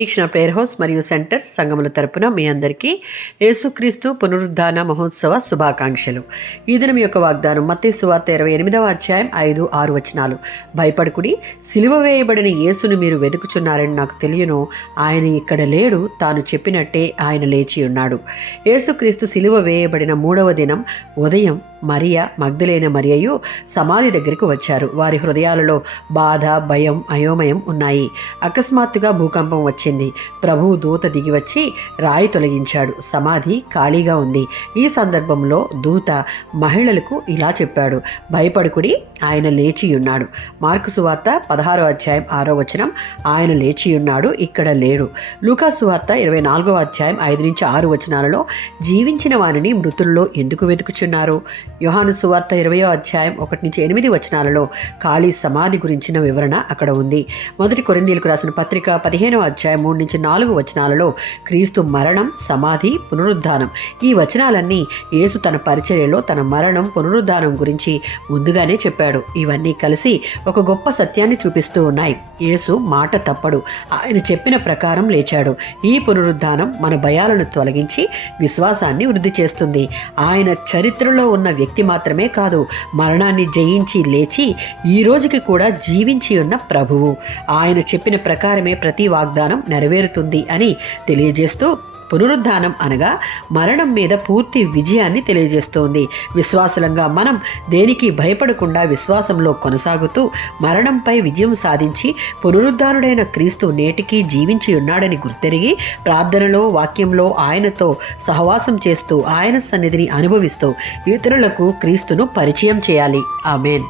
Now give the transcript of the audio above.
వీక్షణ prayer house మరియు centres సంఘముల తరపున మీ అందరికీ యేసుక్రీస్తు పునరుద్ధాన మహోత్సవ శుభాకాంక్షలు. ఈ దినం యొక్క వాగ్దానం మత్తయి సువార్త 28వ అధ్యాయం 5-6 వచనాలు. భయపడకుడి, సిలువ వేయబడిన యేసును మీరు వెతుకుచున్నారని నాకు తెలియను. ఆయన ఇక్కడ లేడు, తాను చెప్పినట్టే ఆయన లేచి ఉన్నాడు. యేసుక్రీస్తు సిలువ వేయబడిన 3వ దినం ఉదయం మరియ మగ్దలేన మరియయు సమాధి దగ్గరికి వచ్చారు. వారి హృదయాలలో బాధ, భయం, అయోమయం ఉన్నాయి. అకస్మాత్తుగా భూకంపం వచ్చింది. ప్రభువు దూత దిగివచ్చి రాయి తొలగించాడు. సమాధి ఖాళీగా ఉంది. ఈ సందర్భంలో దూత మహిళలకు ఇలా చెప్పాడు, భయపడుకుడి, ఆయన లేచి ఉన్నాడు. మార్కు సువార్త 16వ అధ్యాయం 6వ వచనం, ఆయన లేచి ఉన్నాడు, ఇక్కడ లేడు. లూకా సువార్త 24వ అధ్యాయం 5-6 వచనాలలో జీవించిన వారిని మృతుల్లో ఎందుకు వెతుకుచున్నారు? యోహాను సువార్త 20వ అధ్యాయం 1-8 వచనాలలో ఖాళీ సమాధి గురించిన వివరణ అక్కడ ఉంది. మొదటి కొరింథీయులకు రాసిన పత్రిక 15వ అధ్యాయం 3-4 వచనాలలో క్రీస్తు మరణం, సమాధి, పునరుద్ధానం, ఈ వచనాలన్నీ యేసు తన పరిచర్యలో తన మరణం, పునరుద్ధానం గురించి ముందుగానే చెప్పాడు. ఇవన్నీ కలిసి ఒక గొప్ప సత్యాన్ని చూపిస్తూ ఉన్నాయి. యేసు మాట తప్పడు. ఆయన చెప్పిన ప్రకారం లేచాడు. ఈ పునరుద్ధానం మన భయాలను తొలగించి విశ్వాసాన్ని వృద్ధి చేస్తుంది. ఆయన చరిత్రలో ఉన్న వ్యక్తి మాత్రమే కాదు, మరణాన్ని జయించి లేచి ఈ రోజుకి కూడా జీవించి ఉన్న ప్రభువు. ఆయన చెప్పిన ప్రకారమే ప్రతి వాగ్దానం నెరవేరుతుంది అని తెలియజేస్తూ, పునరుద్ధానం అనగా మరణం మీద పూర్తి విజయాన్ని తెలియజేస్తోంది. విశ్వాసులంగా మనం దేనికి భయపడకుండా విశ్వాసంలో కొనసాగుతూ మరణంపై విజయం సాధించి పునరుద్ధానుడైన క్రీస్తు నేటికి జీవించి ఉన్నాడని గుర్తెరిగి ప్రార్థనలో, వాక్యంలో ఆయనతో సహవాసం చేస్తూ ఆయన సన్నిధిని అనుభవిస్తూ ఇతరులకు క్రీస్తును పరిచయం చేయాలి. ఆమేన్.